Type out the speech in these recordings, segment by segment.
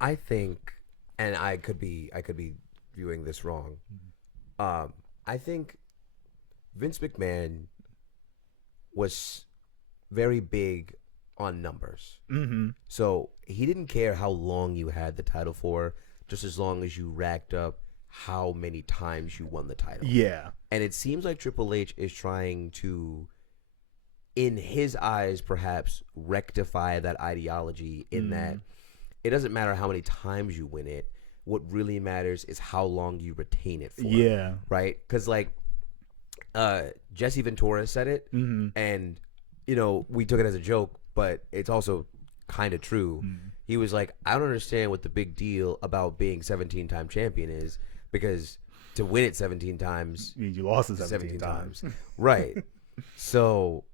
I think, and I could be viewing this wrong. I think Vince McMahon was very big on numbers. Mm-hmm. So he didn't care how long you had the title for, just as long as you racked up how many times you won the title. Yeah. And it seems like Triple H is trying to, in his eyes, perhaps rectify that ideology in that it doesn't matter how many times you win it. What really matters is how long you retain it for. Yeah. Right? Because, like, Jesse Ventura said it, and, you know, we took it as a joke, but it's also kind of true. He was like, I don't understand what the big deal about being 17-time champion is, because to win it 17 times, You lost it 17 times. Right. So,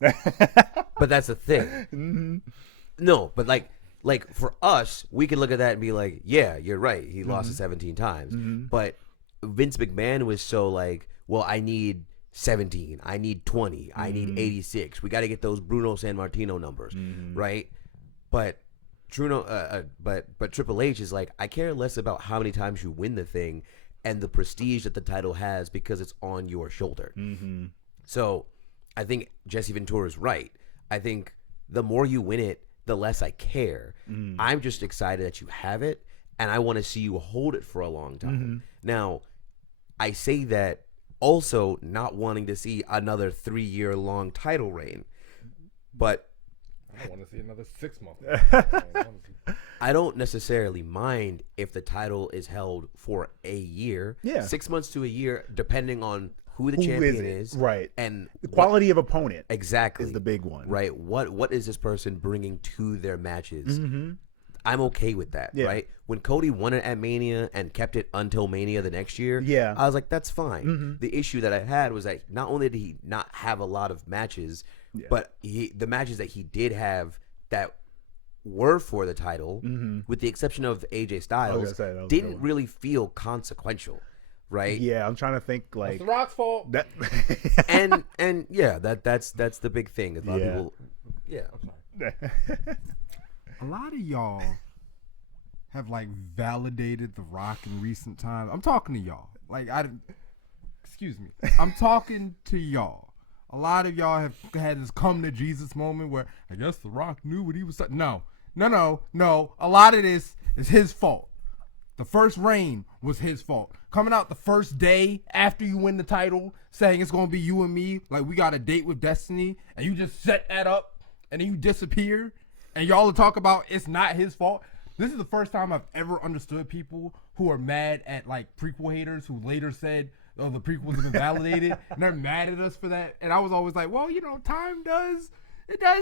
but that's the thing. No, but like for us, we can look at that and be like, yeah, you're right. He lost it 17 times. But Vince McMahon was so like, well, I need 17, I need 20, I need 86. We got to get those Bruno Sammartino numbers, right? But but Triple H is like, I care less about how many times you win the thing and the prestige that the title has because it's on your shoulder. So I think Jesse Ventura is right. I think the more you win it, the less I care. I'm just excited that you have it, and I want to see you hold it for a long time. Now, I say that also not wanting to see another 3-year-long title reign, but I want to see another 6 months. I don't necessarily mind if the title is held for a year, 6 months to a year, depending on who the champion is, right? And the quality of opponent exactly is the big one, right? What is this person bringing to their matches? I'm okay with that, right? When Cody won it at Mania and kept it until Mania the next year, I was like, that's fine. The issue that I had was that not only did he not have a lot of matches, but the matches that he did have that were for the title, with the exception of AJ Styles, didn't really feel consequential. Right. Yeah, I'm trying to think like it's The Rock's fault. That and yeah, that's the big thing. A lot of people. Yeah. I'm sorry. A lot of y'all have like validated The Rock in recent times. I'm talking to y'all. Like excuse me. I'm talking to y'all. A lot of y'all have had this come to Jesus moment where I guess The Rock knew what he was saying. No. A lot of this is his fault. The first reign was his fault. Coming out the first day after you win the title, saying it's going to be you and me, like we got a date with Destiny, and you just set that up, and then you disappear, and y'all will talk about it's not his fault. This is the first time I've ever understood people who are mad at like prequel haters who later said, oh, the prequels have been validated, and they're mad at us for that. And I was always like, well, you know, time does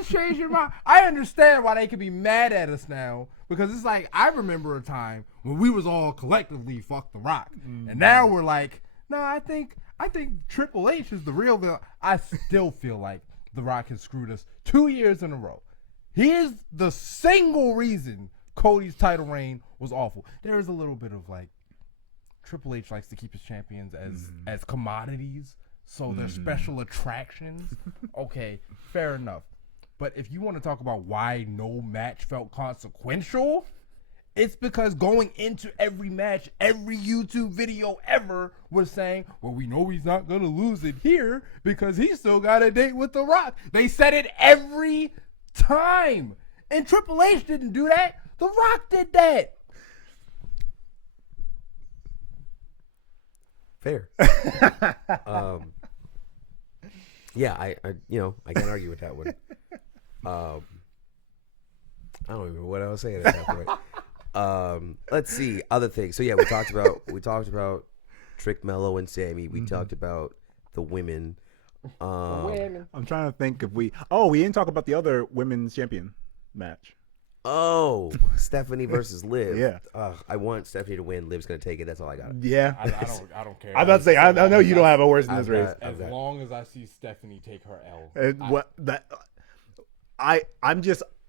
change your mind. I understand why they could be mad at us now, because it's like, I remember a time when we was all collectively fuck The Rock. And now we're like, no, I think Triple H is the real villain. I still feel like The Rock has screwed us 2 years in a row. He is the single reason Cody's title reign was awful. There is a little bit of like, Triple H likes to keep his champions as commodities, so they're special attractions. Okay, fair enough. But if you want to talk about why no match felt consequential, it's because going into every match, every YouTube video ever was saying, well, we know he's not going to lose it here because he still got a date with The Rock. They said it every time. And Triple H didn't do that. The Rock did that. Fair. Yeah, I can't argue with that one. I don't even know what I was saying at that point. Let's see other things. So yeah, we talked about Trick Mello and Sammy. We talked about the women. I'm trying to think if we didn't talk about the other women's champion match. Oh, Stephanie versus Liv. Yeah. I want Stephanie to win. Liv's gonna take it. That's all I got. Yeah. I don't care. I'm about to say I know you don't have a horse in this race. As long as I see Stephanie take her L.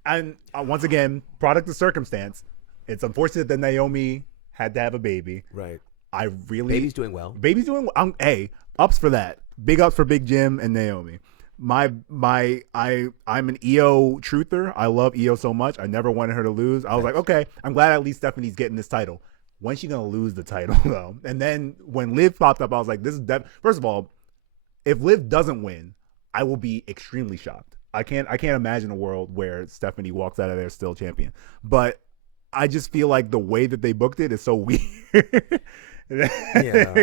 I'm once again, product of circumstance. It's unfortunate that Naomi had to have a baby. Right. Baby's doing well. Baby's doing well. Hey, ups for that. Big ups for Big Jim and Naomi. I'm an EO truther. I love EO so much. I never wanted her to lose. I was like, okay, I'm glad at least Stephanie's getting this title. When's she gonna lose the title though? And then when Liv popped up, I was like, this is first of all, if Liv doesn't win, I will be extremely shocked. I can't imagine a world where Stephanie walks out of there still champion. But I just feel like the way that they booked it is so weird.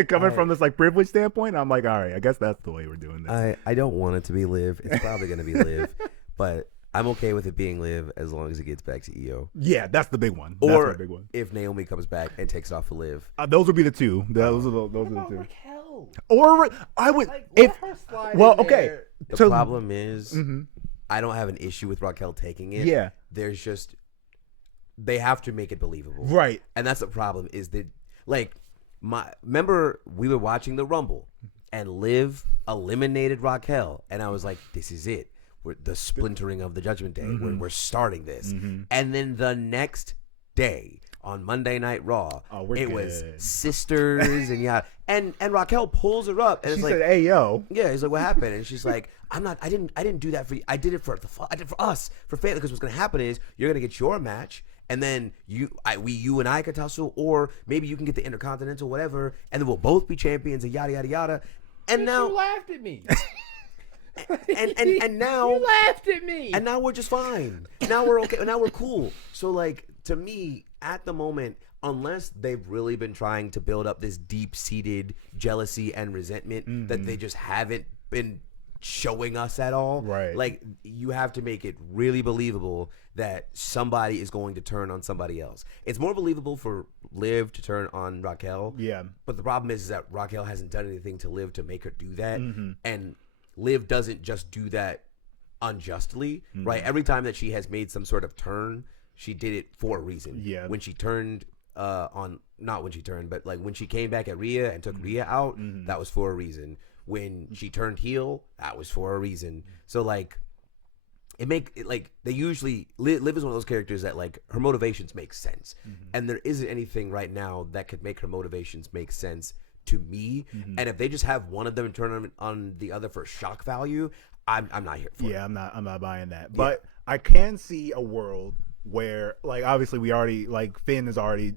Coming from this like privilege standpoint, I'm like, all right, I guess that's the way we're doing this. I don't want it to be Liv. It's probably going to be Liv, but I'm okay with it being Liv as long as it gets back to EO. Yeah, that's the big one. Or that's the big one. If Naomi comes back and takes it off for Liv. Those would be the two. Those are the two. Raquel? Or I would okay. The problem is I don't have an issue with Raquel taking it. Yeah. There's just they have to make it believable. Right. And that's the problem is that like remember we were watching the Rumble and Liv eliminated Raquel and I was like, this is it. We're the splintering of the Judgment Day. We're starting this. And then the next day on Monday Night Raw, it was sisters and Raquel pulls her up and she it's like, said, "Hey yo." Yeah, he's like, "What happened?" And she's like, I didn't do that for you. I did it for us, for family. Because what's gonna happen is you're gonna get your match, and then you and I could tussle, or maybe you can get the Intercontinental, whatever, and then we'll both be champions and yada yada yada." And now you laughed at me. and now you laughed at me. And now we're just fine. Now we're okay. Now we're cool. So like to me, at the moment, unless they've really been trying to build up this deep-seated jealousy and resentment that they just haven't been showing us at all, right? Like you have to make it really believable that somebody is going to turn on somebody else. It's more believable for Liv to turn on Raquel. Yeah. But the problem is that Raquel hasn't done anything to Liv to make her do that, and Liv doesn't just do that unjustly, right? Every time that she has made some sort of turn, she did it for a reason. Yeah. When she turned not when she turned, but like when she came back at Rhea and took Rhea out, that was for a reason. When she turned heel, that was for a reason. So like they usually Liv is one of those characters that like her motivations make sense, and there isn't anything right now that could make her motivations make sense to me. And if they just have one of them turn on the other for shock value, I'm not here for it. Yeah, I'm not buying that. But I can see a world where, like, obviously we already, like, Finn has already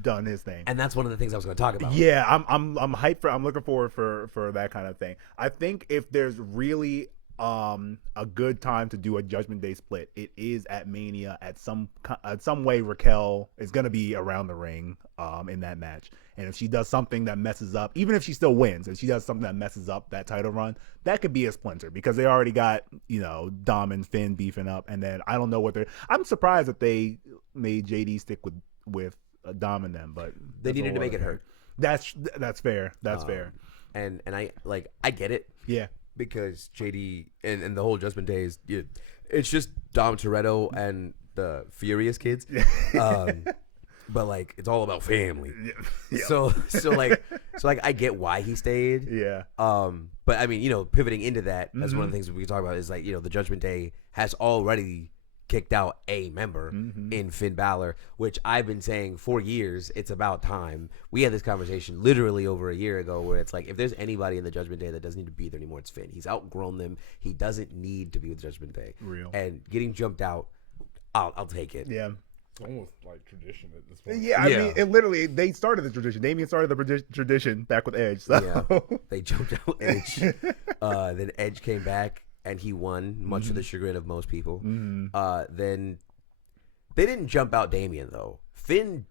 done his thing, and that's one of the things I was going to talk about. Yeah, I'm hyped for. I'm looking forward for that kind of thing. I think if there's really a good time to do a Judgment Day split, it is at Mania. At some way, Raquel is going to be around the ring in that match. And if she does something that messes up, even if she still wins, if she does something that messes up that title run, that could be a splinter because they already got, Dom and Finn beefing up. And then I don't know what I'm surprised that they made JD stick with Dom and them, but they needed to make it hurt. That's fair. That's fair. And I get it. Yeah. Because JD and the whole Judgment Day is, it's just Dom Toretto and the Furious kids. But like it's all about family. Yeah. So I get why he stayed. Yeah. But I mean, pivoting into that, that's one of the things we can talk about is like, the Judgment Day has already kicked out a member in Finn Balor, which I've been saying for years. It's about time. We had this conversation literally over a year ago where it's like, if there's anybody in the Judgment Day that doesn't need to be there anymore, it's Finn. He's outgrown them. He doesn't need to be with the Judgment Day. Real. And getting jumped out, I'll take it. Yeah. It's almost like tradition at this point. Yeah, I mean, it literally, they started the tradition. Damian started the tradition back with Edge. So. Yeah. They jumped out Edge. Then Edge came back. And he won, much to the chagrin of most people. Then they didn't jump out Damian, though. Finn...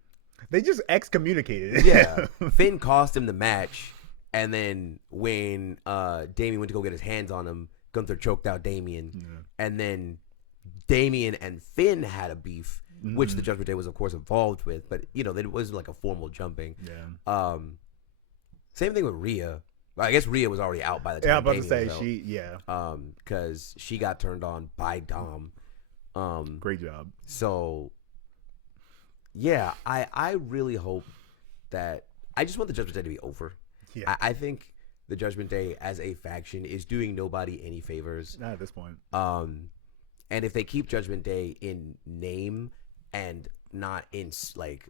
They just excommunicated. Yeah. Finn cost him the match. And then when Damian went to go get his hands on him, Gunther choked out Damian. Yeah. And then Damian and Finn had a beef, which the Judgment Day was, of course, involved with. But, it wasn't like a formal jumping. Yeah. Same thing with Rhea. I guess Rhea was already out by the time. Yeah, I'm about to say because she got turned on by Dom. Great job. So, yeah, I really hope that I just want the Judgment Day to be over. Yeah. I think the Judgment Day as a faction is doing nobody any favors. Not at this point. And if they keep Judgment Day in name and not in like.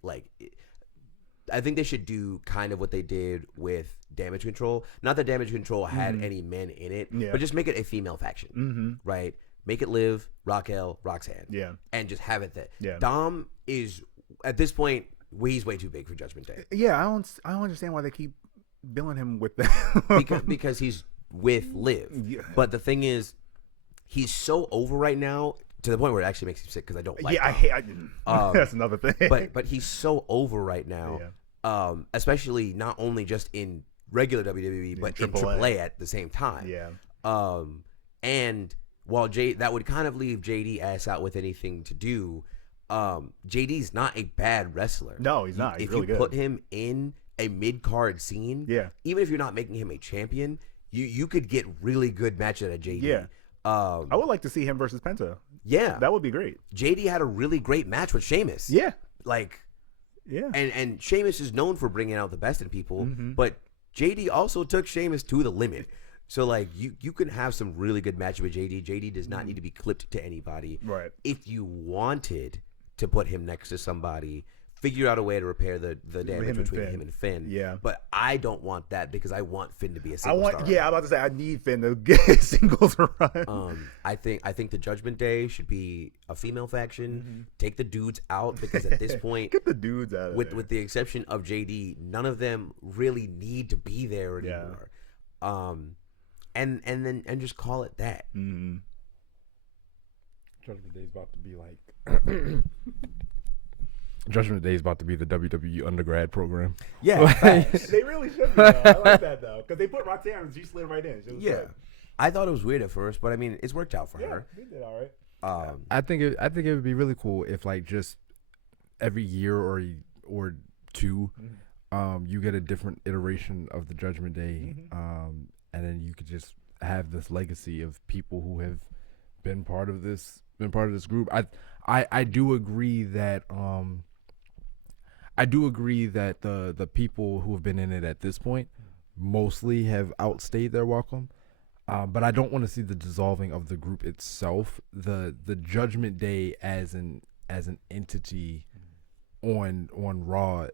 I think they should do kind of what they did with Damage Control. Not that Damage Control had any men in it, but just make it a female faction, right? Make it Liv, Raquel, Roxanne, and just have it there. Yeah. Dom is at this point he's way too big for Judgment Day. Yeah, I don't understand why they keep billing him with that. because he's with Liv. Yeah. But the thing is, he's so over right now to the point where it actually makes me sick because I don't like. Yeah, that's another thing. But he's so over right now, especially not only just in regular WWE but in AAA at the same time. Yeah. And while that would kind of leave JD ass out with anything to do. JD's not a bad wrestler. No, he's not. He's if really you good. put him in a mid-card scene, even if you're not making him a champion, you could get really good matches out of JD. Yeah. I would like to see him versus Penta. Yeah. That would be great. JD had a really great match with Sheamus. Yeah. Yeah. And Sheamus is known for bringing out the best in people, but JD also took Sheamus to the limit. So, you can have some really good matches with JD. JD does not need to be clipped to anybody. Right. If you wanted to put him next to somebody, figure out a way to repair the damage between him and Finn. Yeah. But I don't want that because I want Finn to be a single star. I'm about to say I need Finn to get a singles run. I think the Judgment Day should be a female faction. Take the dudes out because at this point, get the dudes out of there. With the exception of JD, none of them really need to be there anymore. And just call it that. Judgment Day is about to be like Judgment Day is about to be the WWE undergrad program. Yeah, they really should be. I like that though, because they put Roxanne and she slid right in. Yeah, I thought it was weird at first, but I mean, it's worked out for her. They did all right. I think it would be really cool if just every year or two, you get a different iteration of the Judgment Day, and then you could just have this legacy of people who have been part of this group. I do agree that the people who have been in it at this point mostly have outstayed their welcome. But I don't want to see the dissolving of the group itself. The Judgment Day as an entity on Raw,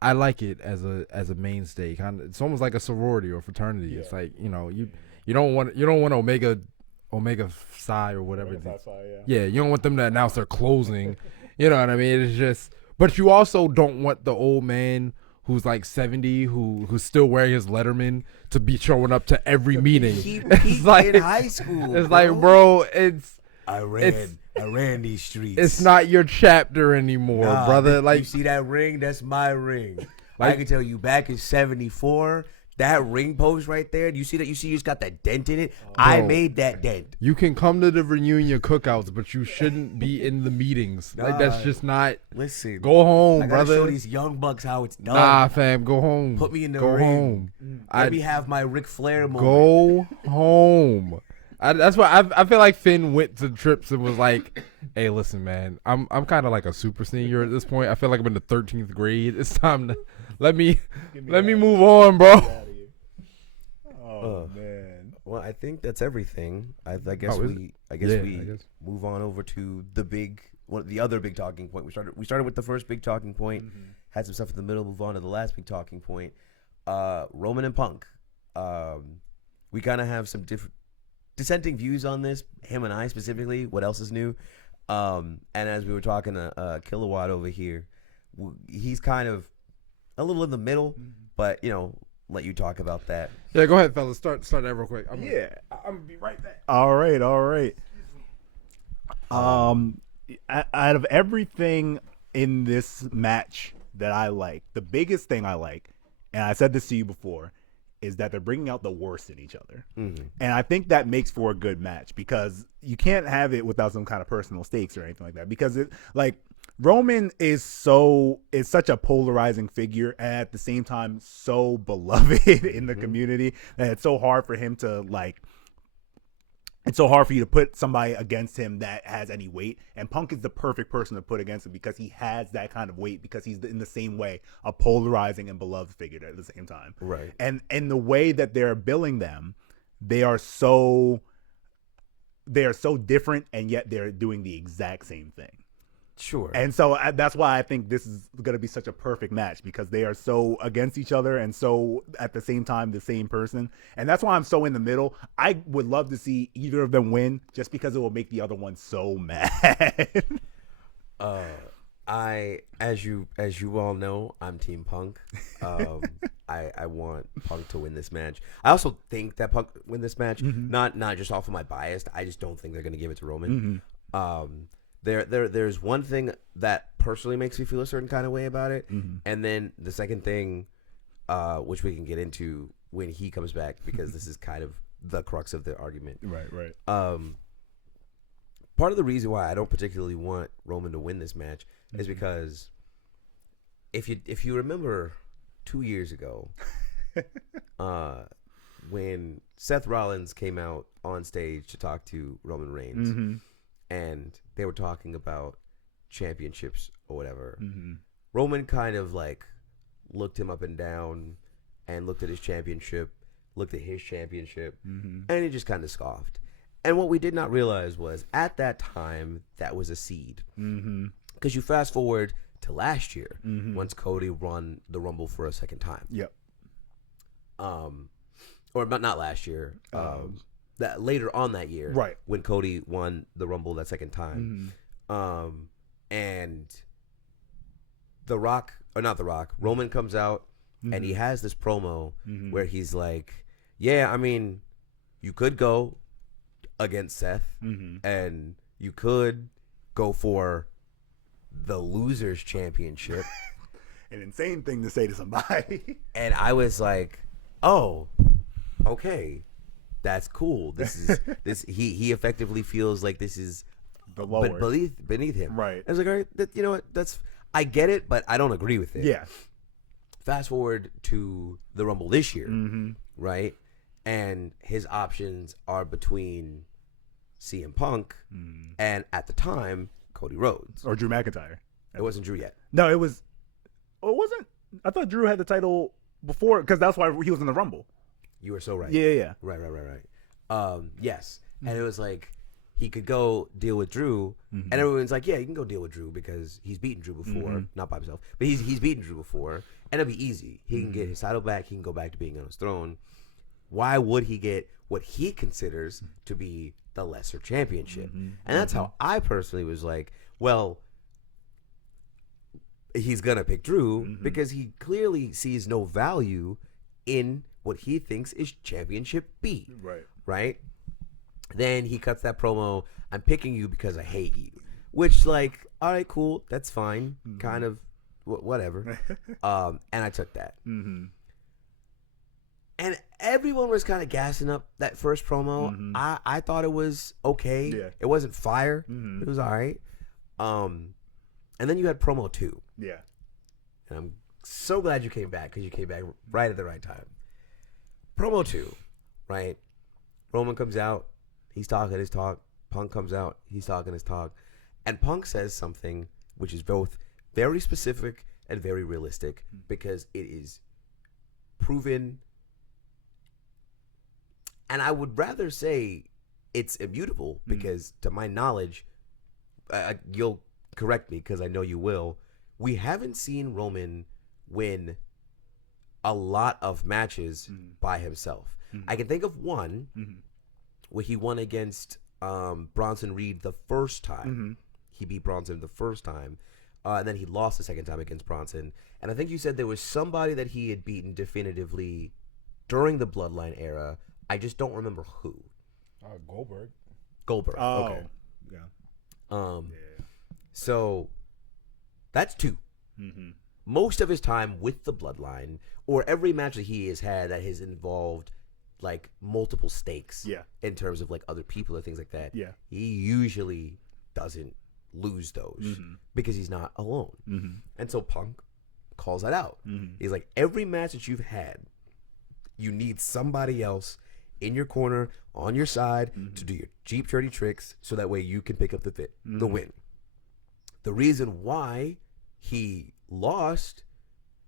I like it as a mainstay. It's almost like a sorority or fraternity. Yeah. It's like, you don't want Omega Psi or whatever. You don't want them to announce their closing. You know what I mean? It's just, but you also don't want the old man who's like 70, who's still wearing his Letterman to be showing up to every meeting. It's like in high school. It's like, bro, I ran these streets. It's not your chapter anymore, brother. Like, you see that ring? That's my ring. I can tell you, back in '74. That ring post right there, you see that? You see, it's got that dent in it. I made that dent. You can come to the reunion cookouts, but you shouldn't be in the meetings. That's just not. Listen, go home, brother. Show these young bucks how it's done. Nah, fam, go home. Put me in the ring. Go home. Let me have my Ric Flair moment. Go home. That's why I feel like Finn went to trips and was like, "Hey, listen, man, I'm kind of like a super senior at this point. I feel like I'm in the 13th grade. It's time to let me move on, bro." Oh man. Well, I think that's everything. I guess we move on over to the other big talking point. We started with the first big talking point, had some stuff in the middle, move on to the last big talking point. Roman and Punk. We kind of have some different dissenting views on this, him and I specifically. What else is new? And as we were talking to Kilowatt over here, he's kind of a little in the middle, but let you talk about that. Yeah, go ahead, fellas. Start that real quick. I'm gonna be right back. All right. Out of everything in this match that I like, the biggest thing I like, and I said this to you before, is that they're bringing out the worst in each other. And I think that makes for a good match because you can't have it without some kind of personal stakes or anything like that, because Roman is such a polarizing figure and at the same time so beloved in the community that it's so hard for him to it's so hard for you to put somebody against him that has any weight. And Punk is the perfect person to put against him because he has that kind of weight, because he's in the same way a polarizing and beloved figure at the same time. Right. And the way that they're billing them, they are so different, and yet they're doing the exact same thing. Sure. And so that's why I think this is going to be such a perfect match, because they are so against each other and so at the same time the same person. And that's why I'm so in the middle. I would love to see either of them win, just because it will make the other one so mad. As you all know, I'm Team Punk. I want Punk to win this match. I also think that Punk win this match, not just off of my bias. I just don't think they're going to give it to Roman. There's one thing that personally makes me feel a certain kind of way about it, and then the second thing, which we can get into when he comes back, because this is kind of the crux of the argument. Right. Part of the reason why I don't particularly want Roman to win this match is because if you remember 2 years ago, when Seth Rollins came out on stage to talk to Roman Reigns, and they were talking about championships or whatever, Roman kind of like looked him up and down and looked at his championship, and he just kind of scoffed. And what we did not realize was, at that time, that was a seed. Because you fast forward to last year, once Cody won the Rumble for a second time. Yep. Or not last year. That later on that year, right, when Cody won the Rumble that second time. And Roman comes out and he has this promo where he's like, yeah, I mean, you could go against Seth and you could go for the Losers Championship. An insane thing to say to somebody. And I was like, oh, okay, that's cool. He effectively feels like this is the lower beneath him. Right. I was like, all right, you know what, I get it, but I don't agree with it. Yeah. Fast forward to the Rumble this year, right? And his options are between CM Punk and, at the time, Cody Rhodes. Or Drew McIntyre. It wasn't Drew yet. No, it was. Oh, it wasn't. I thought Drew had the title before, because that's why he was in the Rumble. You were so right. Yeah. Right. Yes. And it was like, he could go deal with Drew, and everyone's like, yeah, you can go deal with Drew because he's beaten Drew before, not by himself, but he's beaten Drew before, and it'll be easy. He can get his title back. He can go back to being on his throne. Why would he get what he considers to be the lesser championship? And that's how I personally was like, well, he's gonna pick Drew because he clearly sees no value in what he thinks is championship B. Right? Then he cuts that promo, I'm picking you because I hate you. Which, like, all right, cool, that's fine. Kind of, whatever. And I took that. And everyone was kind of gassing up that first promo. I thought it was okay. Yeah. It wasn't fire. It was all right. And then you had promo 2. Yeah. And I'm so glad you came back, because you came back right at the right time. Promo 2, right? Roman comes out. He's talking his talk. Punk comes out. He's talking his talk. And Punk says something which is both very specific and very realistic, because it is proven. And I would rather say it's immutable, because to my knowledge, you'll correct me because I know you will, we haven't seen Roman win a lot of matches by himself. I can think of one where he won against Bronson Reed the first time. He beat Bronson the first time, and then he lost the second time against Bronson. And I think you said there was somebody that he had beaten definitively during the Bloodline era. I just don't remember who. Goldberg. Oh, okay. Yeah. So that's 2. Most of his time with the Bloodline, or every match that he has had that has involved like multiple stakes, in terms of like other people or things like that, he usually doesn't lose those because he's not alone. And so Punk calls that out. He's like, every match that you've had, you need somebody else in your corner, on your side, to do your cheap, dirty tricks, so that way you can pick up the win. The reason why he lost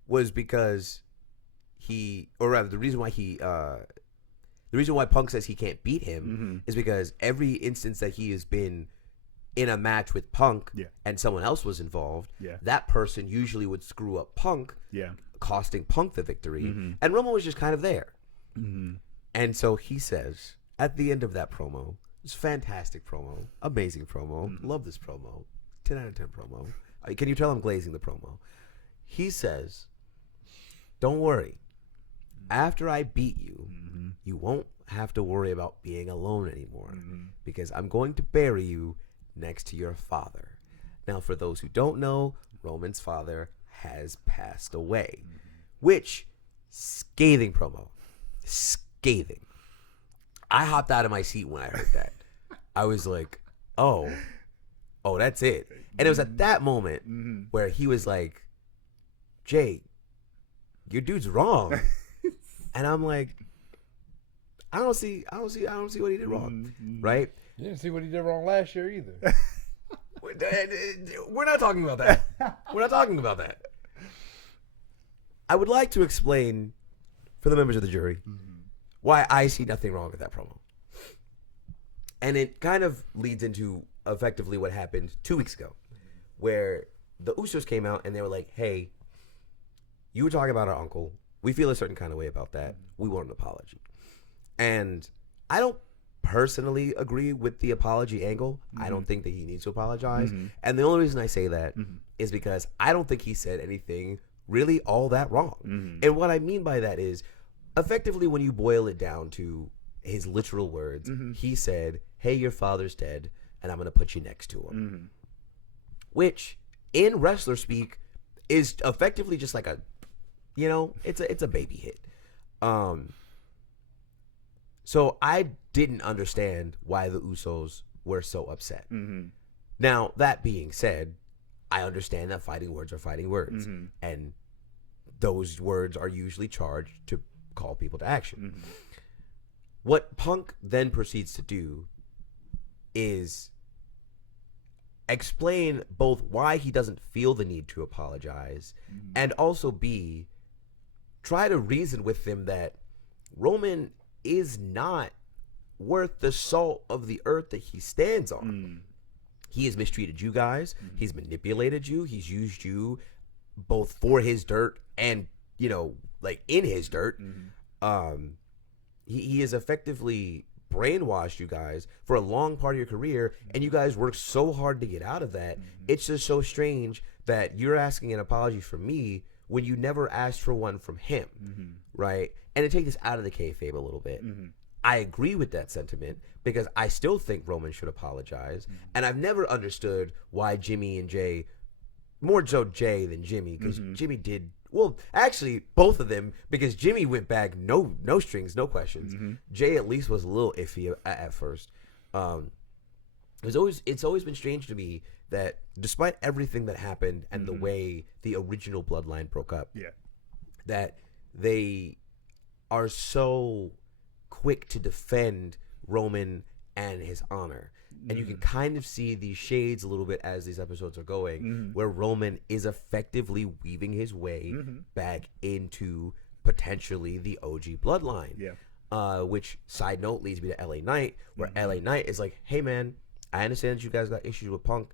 was because the reason why Punk says he can't beat him is because every instance that he has been in a match with Punk Yeah. and someone else was involved, Yeah. that person usually would screw up Punk, Yeah. costing Punk the victory. Mm-hmm. And Roman was just kind of there. Mm-hmm. And so he says at the end of that promo, it's fantastic promo, amazing promo, love this promo, 10 out of 10 promo. Can you tell I'm glazing the promo? He says, don't worry. After I beat you, you won't have to worry about being alone anymore because I'm going to bury you next to your father. Now, for those who don't know, Roman's father has passed away, which scathing promo. Scathing. I hopped out of my seat when I heard that. I was like, oh, that's it. And it was at that moment where he was like, Jay, your dude's wrong. And I'm like, I don't see what he did wrong. Right? You didn't see what he did wrong last year either. We're not talking about that. We're not talking about that. I would like to explain for the members of the jury why I see nothing wrong with that promo. And it kind of leads into effectively what happened 2 weeks ago, where the Usos came out and they were like, hey, you were talking about our uncle. We feel a certain kind of way about that. We want an apology. And I don't personally agree with the apology angle. I don't think that he needs to apologize. And the only reason I say that is because I don't think he said anything really all that wrong. And what I mean by that is, effectively, when you boil it down to his literal words, he said, hey, your father's dead, and I'm going to put you next to him. Which, in wrestler speak, is effectively just like a, it's a baby hit. So I didn't understand why the Usos were so upset. Now, that being said, I understand that fighting words are fighting words. And those words are usually charged to call people to action. What Punk then proceeds to do is explain both why he doesn't feel the need to apologize and also B, try to reason with them that Roman is not worth the salt of the earth that he stands on. He has mistreated you guys. He's manipulated you. He's used you both for his dirt and, like in his dirt. He has effectively brainwashed you guys for a long part of your career, and you guys worked so hard to get out of that. It's just so strange that you're asking an apology from me when you never asked for one from him, right? And to take this out of the kayfabe a little bit, I agree with that sentiment because I still think Roman should apologize, and I've never understood why Jimmy and Jay, more so Jay than Jimmy, because Jimmy did. Well, actually, both of them, because Jimmy went back, no strings, no questions. Jay at least was a little iffy at first. It's always been strange to me that despite everything that happened and the way the original bloodline broke up, that they are so quick to defend Roman and his honor. And you can kind of see these shades a little bit as these episodes are going, where Roman is effectively weaving his way back into potentially the OG bloodline. Which, side note, leads me to LA Knight, where LA Knight is like, hey man, I understand that you guys got issues with Punk,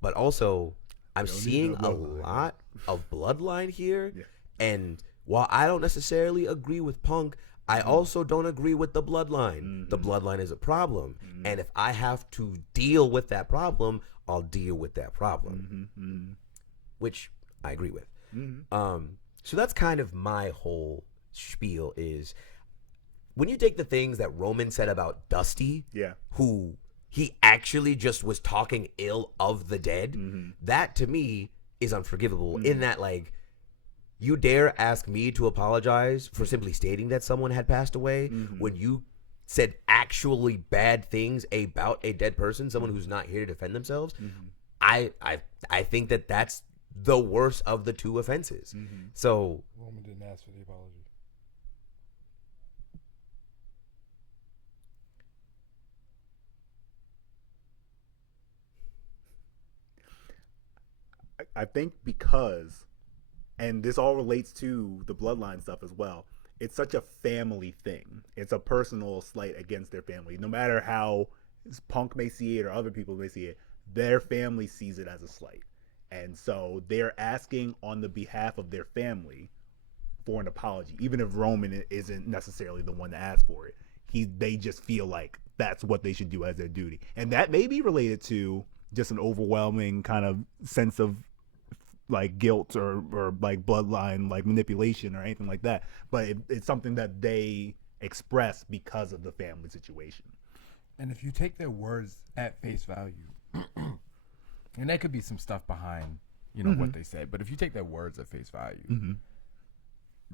but also I'm seeing a lot of bloodline here. And while I don't necessarily agree with Punk, I also don't agree with the bloodline. The bloodline is a problem. And if I have to deal with that problem, I'll deal with that problem. Which I agree with. So that's kind of my whole spiel is when you take the things that Roman said about Dusty, who he actually just was talking ill of the dead, that to me is unforgivable in that, like, you dare ask me to apologize for simply stating that someone had passed away when you said actually bad things about a dead person, someone who's not here to defend themselves. I think that that's the worst of the two offenses. So Roman didn't ask for the apology. I think because, and this all relates to the bloodline stuff as well, it's such a family thing. It's a personal slight against their family. No matter how Punk may see it or other people may see it, their family sees it as a slight. And so they're asking on the behalf of their family for an apology, even if Roman isn't necessarily the one to ask for it. They just feel like that's what they should do as their duty. And that may be related to just an overwhelming kind of sense of like guilt or like bloodline like manipulation or anything like that. But it's something that they express because of the family situation. And if you take their words at face value, and there could be some stuff behind, what they said, but if you take their words at face value,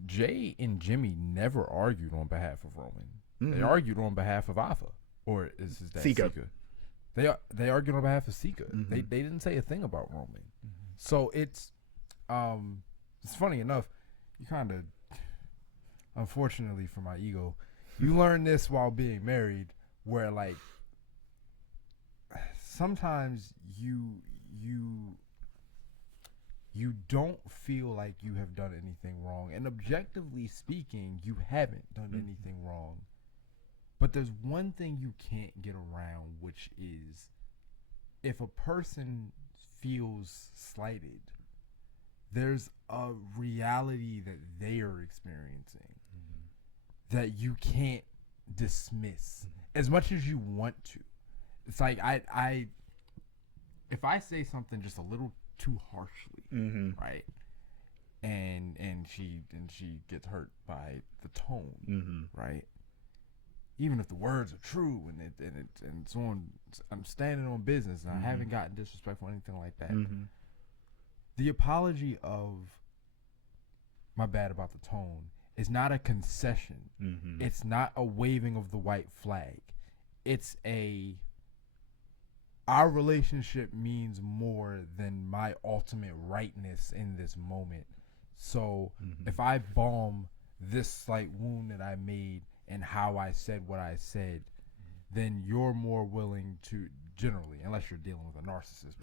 Jay and Jimmy never argued on behalf of Roman. They argued on behalf of Alpha, or is his dad Sika? They argued on behalf of Sika. They didn't say a thing about Roman. So it's funny enough, you kind of, unfortunately for my ego, you learn this while being married, where like sometimes you don't feel like you have done anything wrong, and objectively speaking, you haven't done anything wrong. But there's one thing you can't get around, which is if a person feels slighted, there's a reality that they are experiencing that you can't dismiss as much as you want to. It's like I if I say something just a little too harshly, right, and she gets hurt by the tone, right, even if the words are true and so on, I'm standing on business and I haven't gotten disrespectful or anything like that. The apology of my bad about the tone is not a concession. It's not a waving of the white flag. It's our relationship means more than my ultimate rightness in this moment. So if I balm this slight wound that I made and how I said what I said, then you're more willing to, generally, unless you're dealing with a narcissist,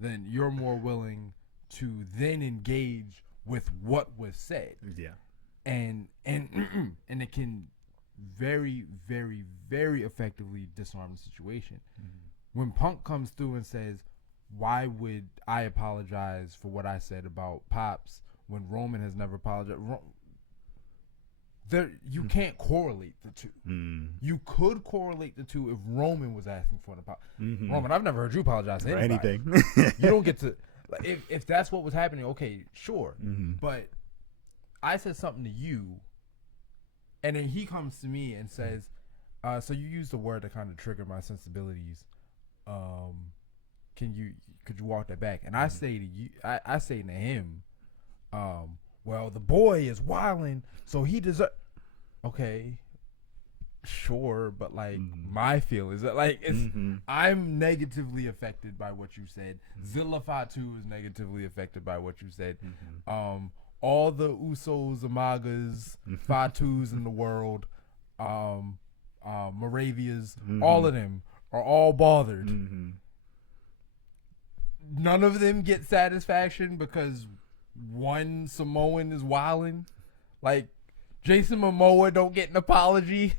then you're more willing to then engage with what was said. Yeah. And it can very, very, very effectively disarm the situation. When Punk comes through and says, why would I apologize for what I said about Pops when Roman has never apologized? You can't correlate the two. You could correlate the two if Roman was asking for an apology. Roman, I've never heard you apologize to anybody. Anything. You don't get to, if that's what was happening, okay, sure. But I said something to you, and then he comes to me and says, so you used the word to kind of trigger my sensibilities. Could you walk that back? And I say to you, I say to him, well, the boy is wilding, so he deserves. Okay, sure, but like my feelings, like it's I'm negatively affected by what you said. Zilla Fatu is negatively affected by what you said. All the Usos, Umagas, Fatus in the world, Moravias, all of them are all bothered. None of them get satisfaction because one Samoan is wilding. Like Jason Momoa don't get an apology.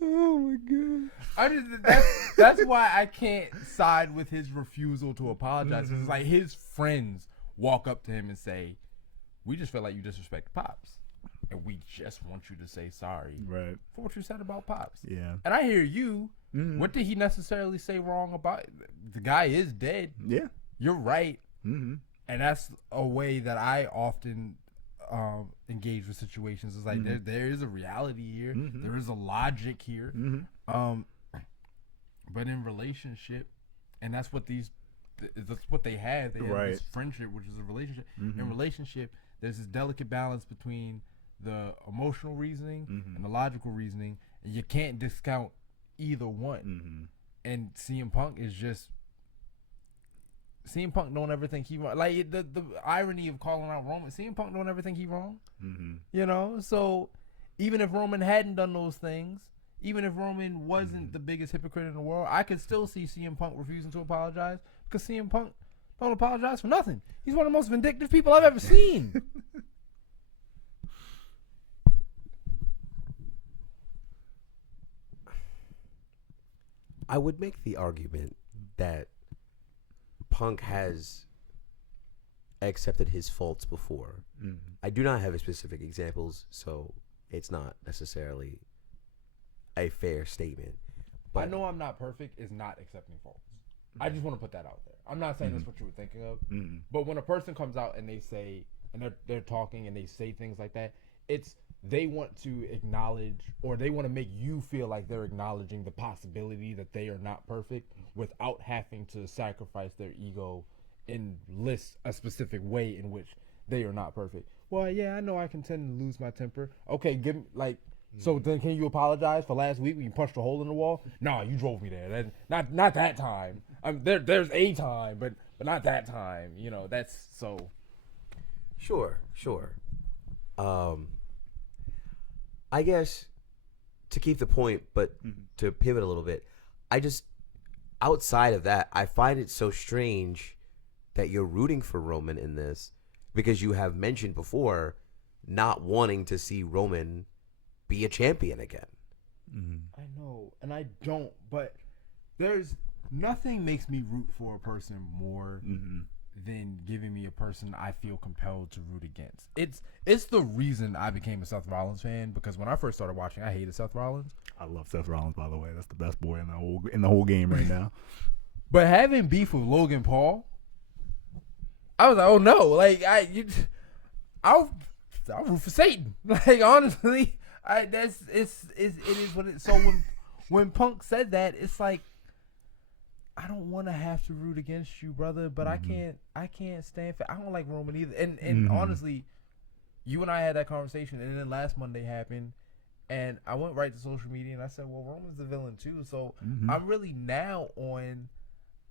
Oh my god! That's why I can't side with his refusal to apologize. It's like his friends walk up to him and say, "We just feel like you disrespect Pops, and we just want you to say sorry for what you said about Pops." Yeah. And I hear you. What did he necessarily say wrong about it? The guy is dead. Yeah. You're right. And that's a way that I often engage with situations. It's like there is a reality here. There is a logic here. But in relationship, and that's what they have. They have this friendship, which is a relationship. In relationship, there's this delicate balance between the emotional reasoning and the logical reasoning, and you can't discount either one. And CM Punk is just CM Punk don't ever think he wrong. Like the irony of calling out Roman, CM Punk don't ever think he wrong. You know, so even if Roman hadn't done those things, even if Roman wasn't the biggest hypocrite in the world, I could still see CM Punk refusing to apologize because CM Punk don't apologize for nothing. He's one of the most vindictive people I've ever seen. I would make the argument that Punk has accepted his faults before. Mm-hmm. I do not have specific examples, so it's not necessarily a fair statement. But I know I'm not perfect is not accepting faults. I just want to put that out there. I'm not saying that's what you were thinking of, but when a person comes out and they say, and they're talking and they say things like that, it's they want to acknowledge, or they want to make you feel like they're acknowledging the possibility that they are not perfect without having to sacrifice their ego and list a specific way in which they are not perfect. Well, yeah, I know I can tend to lose my temper. Okay, give me so then can you apologize for last week when you punched a hole in the wall? No, you drove me there. Not that time. There's a time, but not that time. You know, that's so. Sure. I guess to keep the point, but to pivot a little bit, I just, outside of that, I find it so strange that you're rooting for Roman in this, because you have mentioned before not wanting to see Roman be a champion again. I know, and I don't, but there's nothing makes me root for a person more than giving me a person I feel compelled to root against. It's the reason I became a Seth Rollins fan, because when I first started watching, I hated Seth Rollins. I love Seth Rollins, by the way. That's the best boy in the whole game right now. But having beef with Logan Paul, I was like, oh no, like I'll root for Satan. Like honestly, it is what it. So when Punk said that, it's like, I don't want to have to root against you, brother, but I can't stand for. I don't like Roman either. And honestly, you and I had that conversation, and then last Monday happened, and I went right to social media and I said, well, Roman's the villain too. So I'm really now on.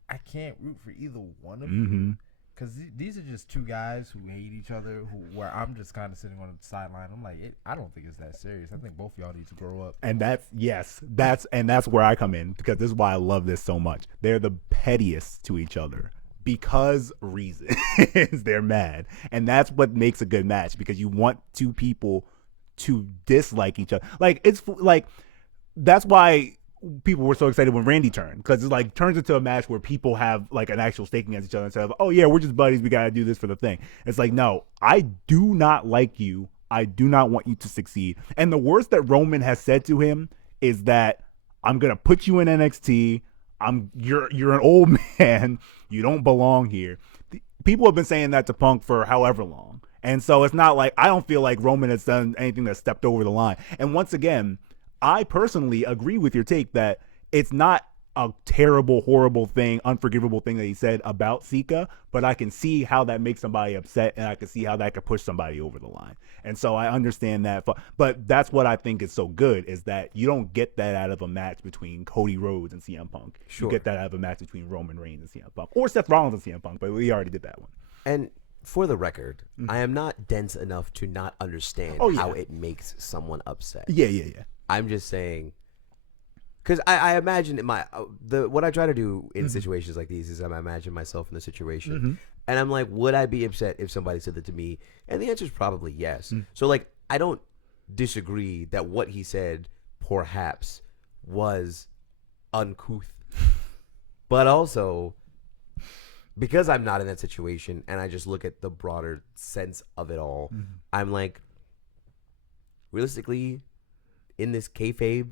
I can't root for either one of you. Because these are just two guys who hate each other, where I'm just kind of sitting on the sideline. I'm like, I don't think it's that serious. I think both of y'all need to grow up. And that's where I come in, because this is why I love this so much. They're the pettiest to each other because reasons. They're mad. And that's what makes a good match, because you want two people to dislike each other. That's why people were so excited when Randy turned, because it's like turns into a match where people have like an actual stake against each other instead of, oh yeah, we're just buddies, we gotta do this for the thing. It's like, no, I do not like you, I do not want you to succeed. And the worst that Roman has said to him is that I'm gonna put you in NXT, you're an old man, you don't belong here. People have been saying that to Punk for however long, and so it's not like, I don't feel like Roman has done anything that stepped over the line. And once again, I personally agree with your take that it's not a terrible, horrible thing, unforgivable thing that he said about Sika, but I can see how that makes somebody upset, and I can see how that could push somebody over the line. And so I understand that. But that's what I think is so good, is that you don't get that out of a match between Cody Rhodes and CM Punk. Sure. You get that out of a match between Roman Reigns and CM Punk, or Seth Rollins and CM Punk, but we already did that one. And for the record, I am not dense enough to not understand how it makes someone upset. Yeah. I'm just saying, because I imagine what I try to do in situations like these is I imagine myself in the situation, and I'm like, would I be upset if somebody said that to me? And the answer is probably yes. So like, I don't disagree that what he said perhaps was uncouth, but also, because I'm not in that situation and I just look at the broader sense of it all, I'm like, realistically, in this kayfabe,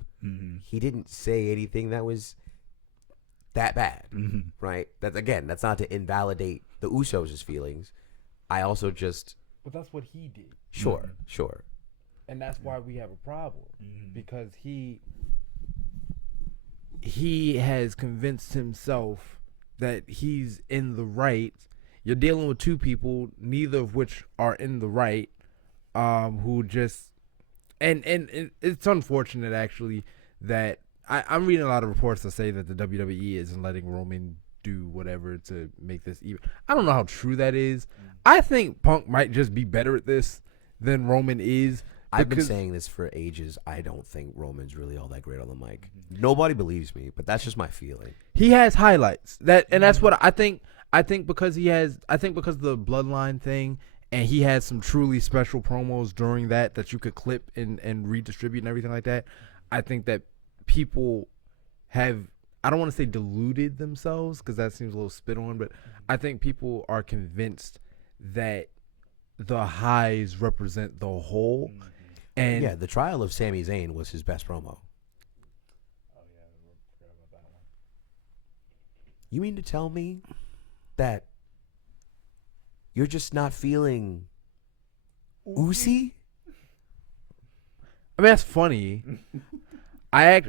he didn't say anything that was that bad, right? That's not to invalidate the Usos' feelings. I also just... But that's what he did. Sure. And that's why we have a problem, because he has convinced himself that he's in the right. You're dealing with two people, neither of which are in the right, who just... And it's unfortunate, actually, that I'm reading a lot of reports that say that the WWE isn't letting Roman do whatever to make this even. I don't know how true that is. I think Punk might just be better at this than Roman is. I've been saying this for ages. I don't think Roman's really all that great on the mic. Nobody believes me, but that's just my feeling. He has highlights, and that's what I think. I think because of the bloodline thing, and he had some truly special promos during that you could clip and redistribute and everything like that. I think that people have I don't want to say deluded themselves because that seems a little spit on, but I think people are convinced that the highs represent the whole. And yeah, the trial of Sami Zayn was his best promo. Oh yeah, I forgot about that one. You mean to tell me that you're just not feeling Uzi? I mean, that's funny. I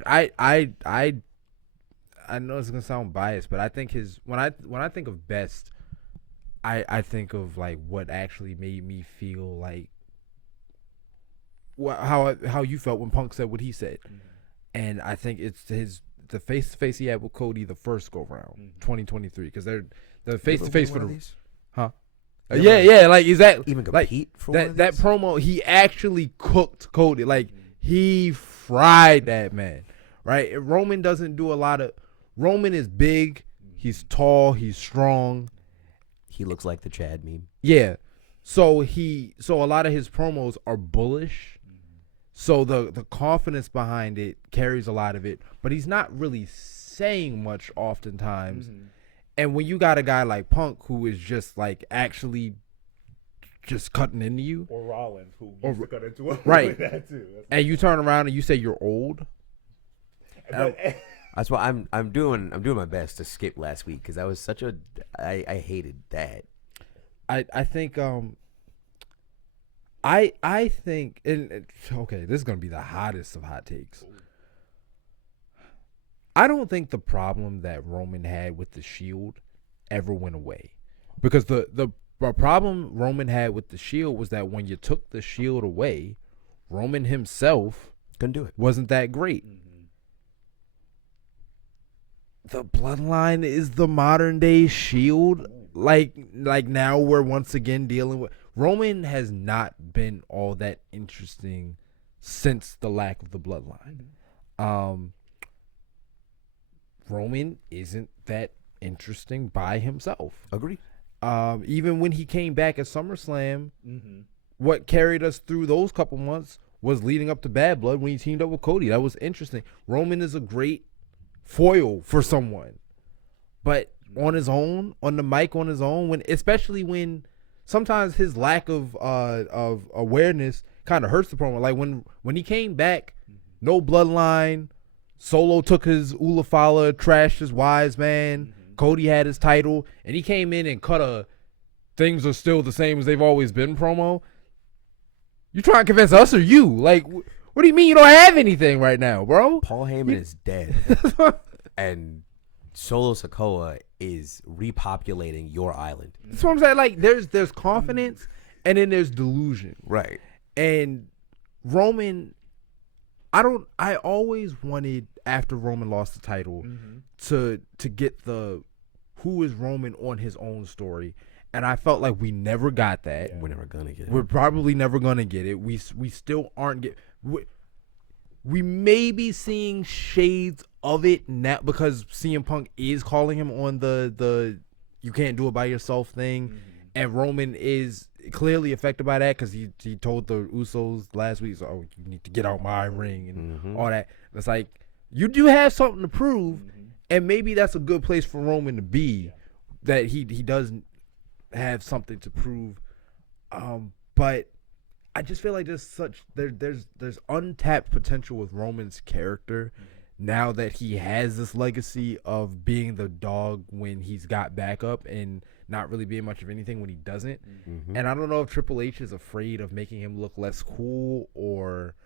know it's gonna sound biased, but I think when I think of best, I think of like what actually made me feel like how you felt when Punk said what he said, and I think it's the face to face he had with Cody the first go round, 2023, because they're the face to face for the yeah, like exactly Even like compete for that promo. He actually cooked Cody, like he fried that man, right? Roman doesn't do a lot of. Roman is big, he's tall, he's strong. He looks like the Chad meme. Yeah, so a lot of his promos are bullish. So the confidence behind it carries a lot of it, but he's not really saying much oftentimes. And when you got a guy like Punk who is just like actually just cutting into you, Or Rollins, who used to cut into him right, with that too. and you turn around and you say you're old. That's why I'm doing my best to skip last week because I was such a I hated that. I think I think and okay, this is gonna be the hottest of hot takes. I don't think the problem that Roman had with the Shield ever went away, because the problem Roman had with the Shield was that when you took the Shield away, Roman himself Couldn't do it. wasn't that great. The Bloodline is the modern day Shield. Like now we're once again dealing with Roman has not been all that interesting since the lack of the Bloodline. Roman isn't that interesting by himself. Agreed. Even when he came back at SummerSlam, what carried us through those couple months was leading up to Bad Blood when he teamed up with Cody. That was interesting. Roman is a great foil for someone, but on his own, on the mic on his own, especially when sometimes his lack of awareness kind of hurts the promo. Like when he came back, no Bloodline. Solo took his Ulafala, trashed his Wise Man. Cody had his title, and he came in and cut a "things are still the same as they've always been" promo. You trying to convince us or you? Like, what do you mean you don't have anything right now, bro? Paul Heyman is dead, and Solo Sikoa is repopulating your island. That's what I'm saying. Like, there's confidence, and then there's delusion. Right. And Roman, I always wanted, after Roman lost the title, to get the who is Roman on his own story. And I felt like we never got that. Yeah. We're never gonna get it. We're probably never gonna get it. We still aren't we may be seeing shades of it now because CM Punk is calling him on the you can't do it by yourself thing, and Roman is clearly affected by that because he told the Usos last week, so, "Oh, you need to get out my ring," and all that. It's like you do have something to prove, and maybe that's a good place for Roman to be, that he doesn't have something to prove. But I just feel like there's untapped potential with Roman's character now that he has this legacy of being the dog when he's got backup and not really being much of anything when he doesn't. And I don't know if Triple H is afraid of making him look less cool, or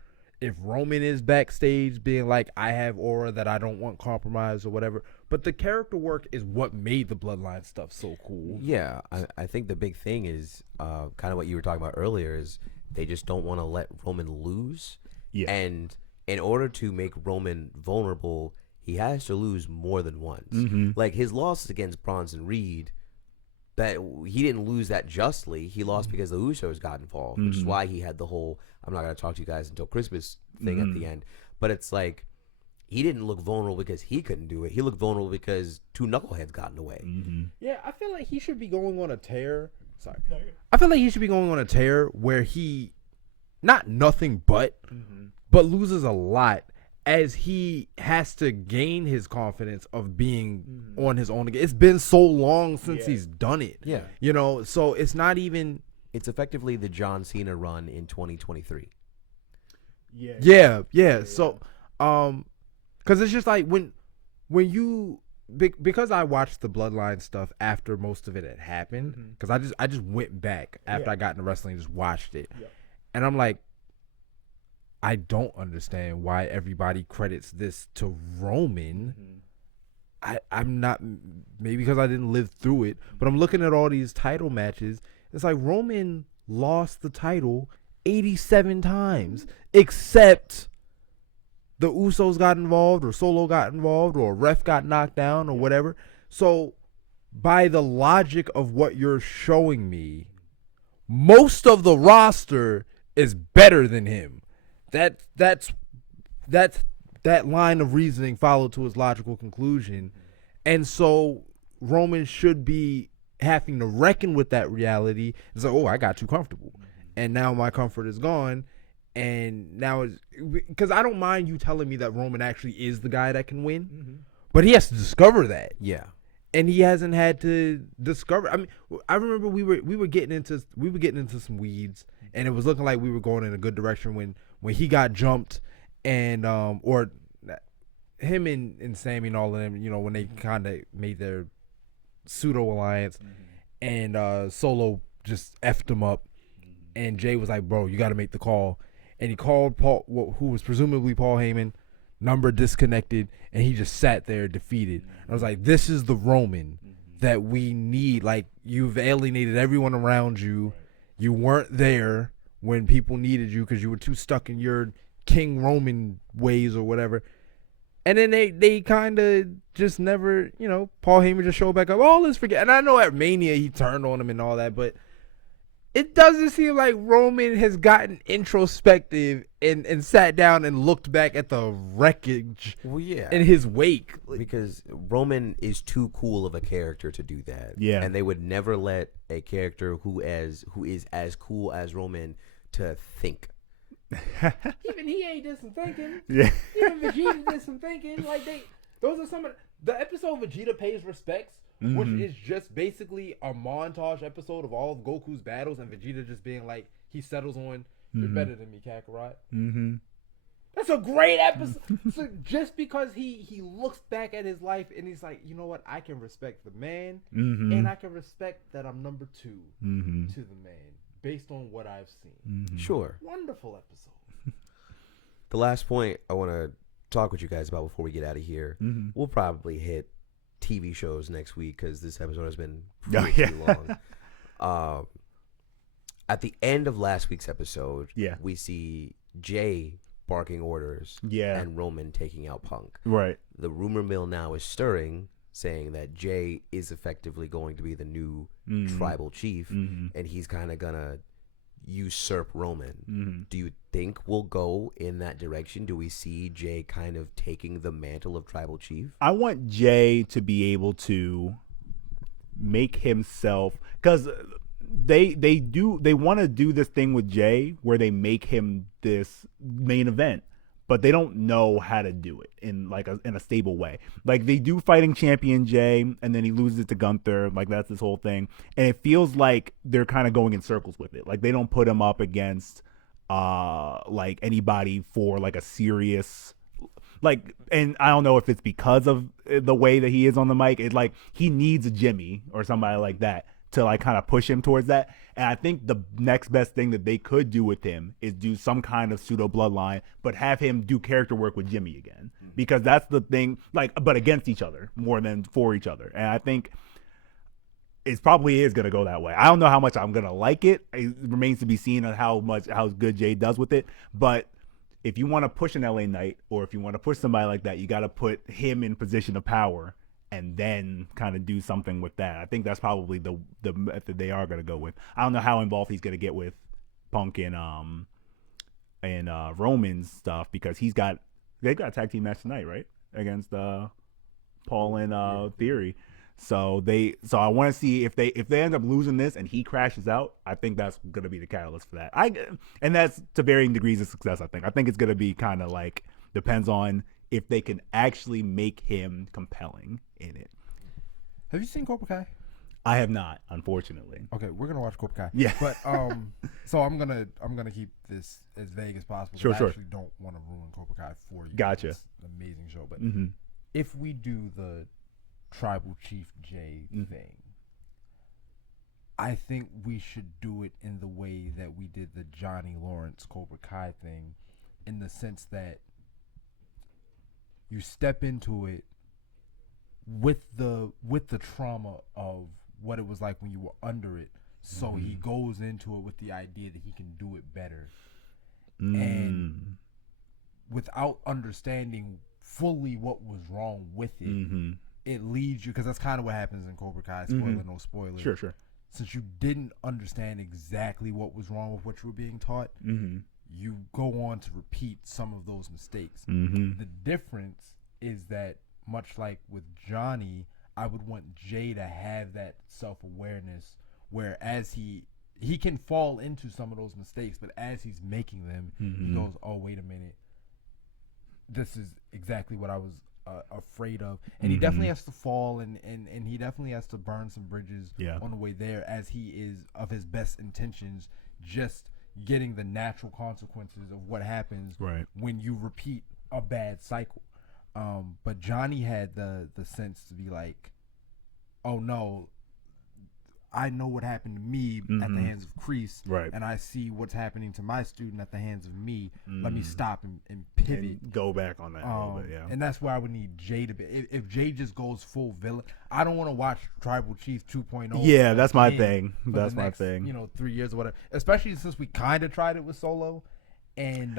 if Roman is backstage being like, I have aura that I don't want compromised or whatever. But the character work is what made the Bloodline stuff so cool. Yeah, I think the big thing is kind of what you were talking about earlier is they just don't want to let Roman lose. Yeah. And in order to make Roman vulnerable, he has to lose more than once. Like his losses against Bronson Reed, that he didn't lose that justly. He lost because the Usos got involved, which is why he had the whole "I'm not going to talk to you guys until Christmas" thing at the end. But it's like he didn't look vulnerable because he couldn't do it. He looked vulnerable because two knuckleheads got in the way. Yeah, I feel like he should be going on a tear. I feel like he should be going on a tear where he, not nothing but loses a lot as he has to gain his confidence of being on his own again. It's been so long since he's done it. Yeah. You know, so it's not even. It's effectively the John Cena run in 2023. Yeah. So, because it's just like when you because I watched the Bloodline stuff after most of it had happened. Because I just went back after I got into wrestling and just watched it, and I'm like, I don't understand why everybody credits this to Roman. I'm not, maybe because I didn't live through it, but I'm looking at all these title matches. It's like Roman lost the title 87 times, except the Usos got involved, or Solo got involved, or a ref got knocked down, or whatever. So, by the logic of what you're showing me, most of the roster is better than him. That line of reasoning followed to its logical conclusion, and so Roman should be having to reckon with that reality. It's like, oh, I got too comfortable, and now my comfort is gone, and now it's because I don't mind you telling me that Roman actually is the guy that can win, but he has to discover that. Yeah. And he hasn't had to discover. I mean, I remember we were getting into some weeds, and it was looking like we were going in a good direction when he got jumped, and or him and Sammy and all of them, you know, when they kind of made their pseudo alliance, and Solo just effed him up, and Jay was like, "Bro, you got to make the call," and he called Paul, who was presumably Paul Heyman. Number disconnected, and he just sat there defeated. I was like, this is the Roman that we need. Like, you've alienated everyone around you. You weren't there when people needed you because you were too stuck in your King Roman ways or whatever. And then they kind of just never, you know, Paul Heyman just showed back up. Oh, let's forget. And I know at Mania he turned on him and all that, but it doesn't seem like Roman has gotten introspective and sat down and looked back at the wreckage in his wake. Because Roman is too cool of a character to do that. Yeah. And they would never let a character who is as cool as Roman to think. Even he did some thinking. Yeah. Even Vegeta did some thinking. Like those are some of the episode Vegeta pays respects. Which is just basically a montage episode of all of Goku's battles, and Vegeta just being like, he settles on, "You're better than me, Kakarot." That's a great episode. So just because he looks back at his life and he's like, you know what, I can respect the man, and I can respect that I'm number 2 to the man based on what I've seen. Sure. Wonderful episode. The last point I want to talk with you guys about before we get out of here, we'll probably hit TV shows next week because this episode has been too long. At the end of last week's episode, we see Jay barking orders and Roman taking out Punk. Right. The rumor mill now is stirring, saying that Jay is effectively going to be the new tribal chief, and he's kind of gonna usurp Roman. Do you think we'll go in that direction? Do we see Jay kind of taking the mantle of tribal chief? I want Jay to be able to make himself, because they want to do this thing with Jay where they make him this main event, but they don't know how to do it in a stable way. Like, they do fighting champion Jay, and then he loses it to Gunther. Like, that's this whole thing, and it feels like they're kind of going in circles with it. Like, they don't put him up against like anybody for like a serious, like, and I don't know if it's because of the way that he is on the mic. It's like he needs a Jimmy or somebody like that to like kind of push him towards that. And I think the next best thing that they could do with him is do some kind of pseudo bloodline, but have him do character work with Jimmy again, because that's the thing, like, but against each other more than for each other. And I think it probably is going to go that way. I don't know how much I'm going to like it. It remains to be seen on how good Jay does with it. But if you want to push an LA Knight, or if you want to push somebody like that, you got to put him in position of power and then kind of do something with that. I think that's probably the method they are going to go with. I don't know how involved he's going to get with Punk and Roman's stuff, because they've got a tag team match tonight, right? Against Paul and Theory. So I want to see if they end up losing this and he crashes out. I think that's going to be the catalyst for that. And that's to varying degrees of success. I think it's going to be kind of like Depends on if they can actually make him compelling in it. Have you seen Cobra Kai? I have not, unfortunately. Okay, we're gonna watch Cobra Kai. Yeah. But so I'm gonna keep this as vague as possible. Sure, I sure. actually don't want to ruin Cobra Kai for you. Gotcha. It's an amazing show. But Mm-hmm. if we do the Tribal Chief J thing, I think we should do it in the way that we did the Johnny Lawrence Cobra Kai thing, in the sense that you step into it with the trauma of what it was like when you were under it. So he goes into it with the idea that he can do it better. And without understanding fully what was wrong with it, it leads you, because that's kind of what happens in Cobra Kai, spoiler, no spoiler. Sure. Since you didn't understand exactly what was wrong with what you were being taught, you go on to repeat some of those mistakes. The difference is that, much like with Johnny, I would want Jay to have that self-awareness, where as he can fall into some of those mistakes, but as he's making them, he goes, oh, wait a minute, this is exactly what I was afraid of. And he definitely has to fall, and he definitely has to burn some bridges on the way there, as he is of his best intentions, just getting the natural consequences of what happens when you repeat a bad cycle. But Johnny had the sense to be like, oh no, I know what happened to me at the hands of Kreese, and I see what's happening to my student at the hands of me. Let me stop and pivot. And go back on that a little bit, And that's where I would need Jay to be. If Jay just goes full villain, I don't want to watch Tribal Chief 2.0. Yeah, that's my thing. That's my thing. 3 years or whatever. Especially since we kind of tried it with Solo, and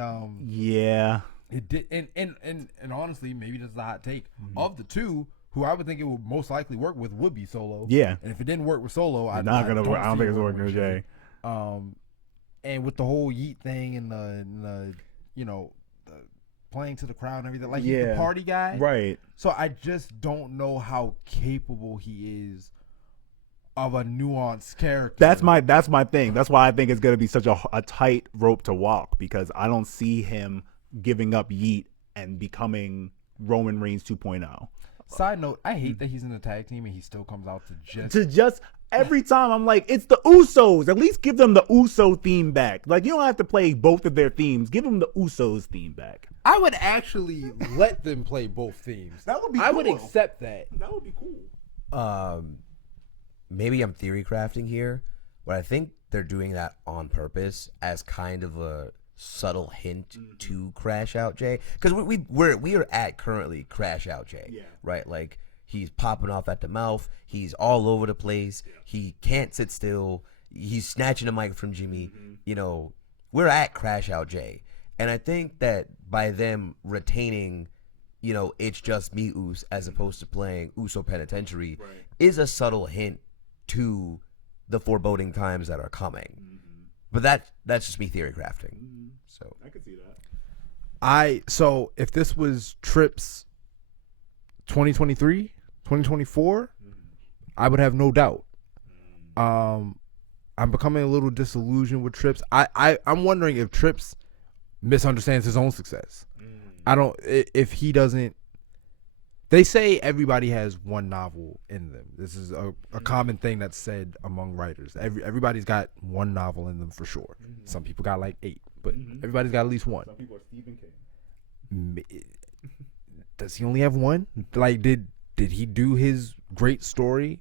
it did. And honestly, maybe this is a hot take. Of the two, who I would think it would most likely work with would be Solo. Yeah. And if it didn't work with Solo, I don't think it's working with Jay. And with the whole Yeet thing and the playing to the crowd and everything, like he's the party guy, right? So I just don't know how capable he is of a nuanced character. That's my thing. That's why I think it's gonna be such a tight rope to walk, because I don't see him giving up Yeet and becoming Roman Reigns 2.0. Side note, I hate that he's in the tag team and he still comes out to just every time I'm like, it's the Usos. At least give them the Uso theme back. Like, you don't have to play both of their themes. Give them the Usos theme back. I would actually let them play both themes. That would be cool. I would accept that. That would be cool. Maybe I'm theory crafting here, but I think they're doing that on purpose as kind of a subtle hint to Crash Out Jay, because we are at currently Crash Out Jay, right? Like, he's popping off at the mouth, he's all over the place, he can't sit still, he's snatching a mic from Jimmy. We're at Crash Out Jay, and I think that by them retaining, it's just me Us as opposed to playing Uso Penitentiary is a subtle hint to the foreboding times that are coming. But that's just me theory crafting. So I could see that. So if this was Trips 2023, 2024, I would have no doubt. I'm becoming a little disillusioned with Trips. I'm wondering if Trips misunderstands his own success. If he doesn't. They say everybody has one novel in them. This is a common thing that's said among writers. Everybody's got one novel in them for sure. Some people got like 8, but everybody's got at least one. Some people are Stephen King. Does he only have one? Like, did he do his great story,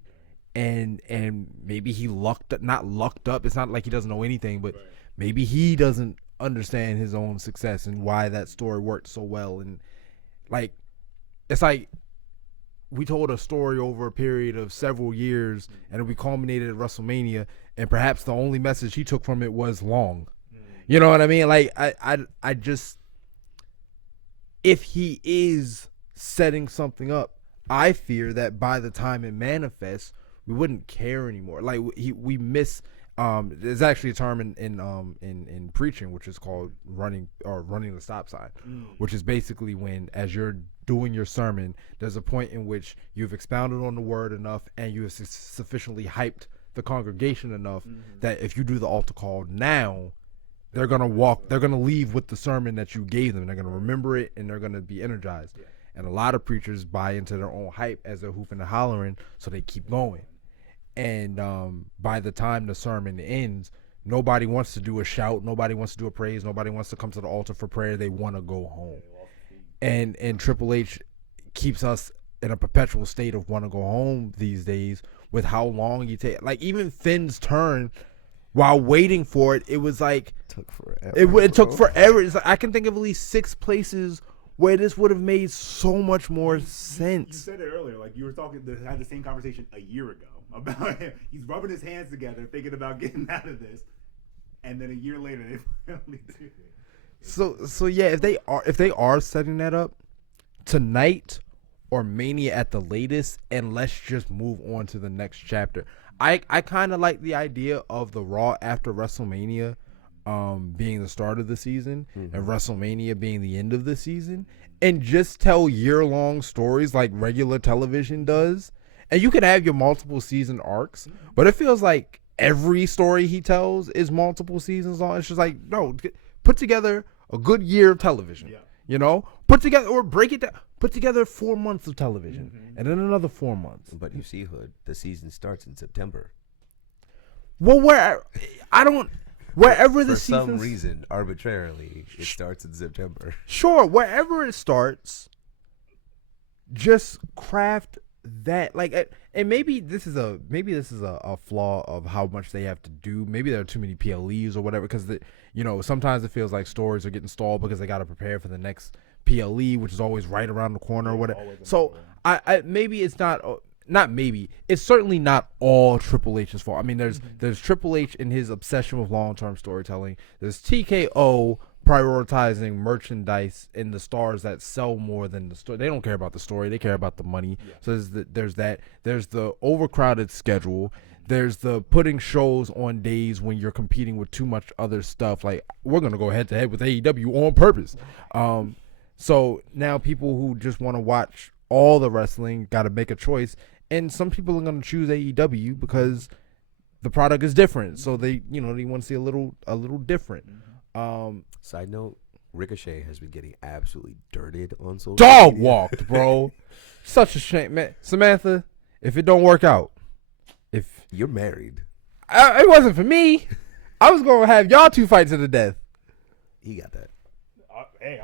and maybe he not lucked up? It's not like he doesn't know anything, but maybe he doesn't understand his own success and why that story worked so well. And like, it's like we told a story over a period of several years, and we culminated at WrestleMania, and perhaps the only message he took from it was long. You know what I mean? Like, I just, if he is setting something up, I fear that by the time it manifests, we wouldn't care anymore. Like, we miss. There's actually a term in preaching which is called running the stop sign, which is basically when, as you're doing your sermon, there's a point in which you've expounded on the word enough and you have sufficiently hyped the congregation enough that if you do the altar call now, they're gonna leave with the sermon that you gave them. They're gonna remember it, and they're gonna be energized. Yeah. And a lot of preachers buy into their own hype as they're hooping and hollering, so they keep going. And by the time the sermon ends, nobody wants to do a shout, nobody wants to do a praise, nobody wants to come to the altar for prayer. They want to go home. And Triple H keeps us in a perpetual state of want to go home these days with how long you take. Like, even Finn's turn, while waiting for it, it was like took forever. It took forever. It's like, I can think of at least 6 places where this would have made so much more sense. You said it earlier, like you were had the same conversation a year ago about him. He's rubbing his hands together, thinking about getting out of this, and then a year later they finally do it. So yeah, if they are setting that up tonight or Mania at the latest, and let's just move on to the next chapter. I kind of like the idea of the Raw after WrestleMania being the start of the season, and WrestleMania being the end of the season, and just tell year-long stories like regular television does. And you can have your multiple season arcs, but it feels like every story he tells is multiple seasons long. It's just like, no, put together a good year of television. Yeah. You know, put together, or break it down. Put together 4 months of television, and then another 4 months. But you see, Hood, the season starts in September. Well, wherever the season, for some reason, arbitrarily, it starts in September. Sure, wherever it starts, just craft that, like, and maybe this is a flaw of how much they have to do. Maybe there are too many PLEs or whatever, because sometimes it feels like stories are getting stalled because they got to prepare for the next PLE, which is always right around the corner or whatever. So I maybe it's not maybe, it's certainly not all Triple H's fault. I mean, there's Triple H and his obsession with long-term storytelling. There's TKO prioritizing merchandise and the stars that sell more than the story. They don't care about the story. They care about the money. Yeah. So there's that. There's the overcrowded schedule. There's the putting shows on days when you're competing with too much other stuff. Like, we're going to go head-to-head with AEW on purpose. So now people who just want to watch all the wrestling got to make a choice. And some people are going to choose AEW because the product is different. So they want to see a little different. Side note, Ricochet has been getting absolutely dirted on social dog media. Walked, bro. Such a shame, man. Samantha, if it don't work out, if you're married, it wasn't for me. I was going to have y'all 2 fights to the death. He got that. Hey,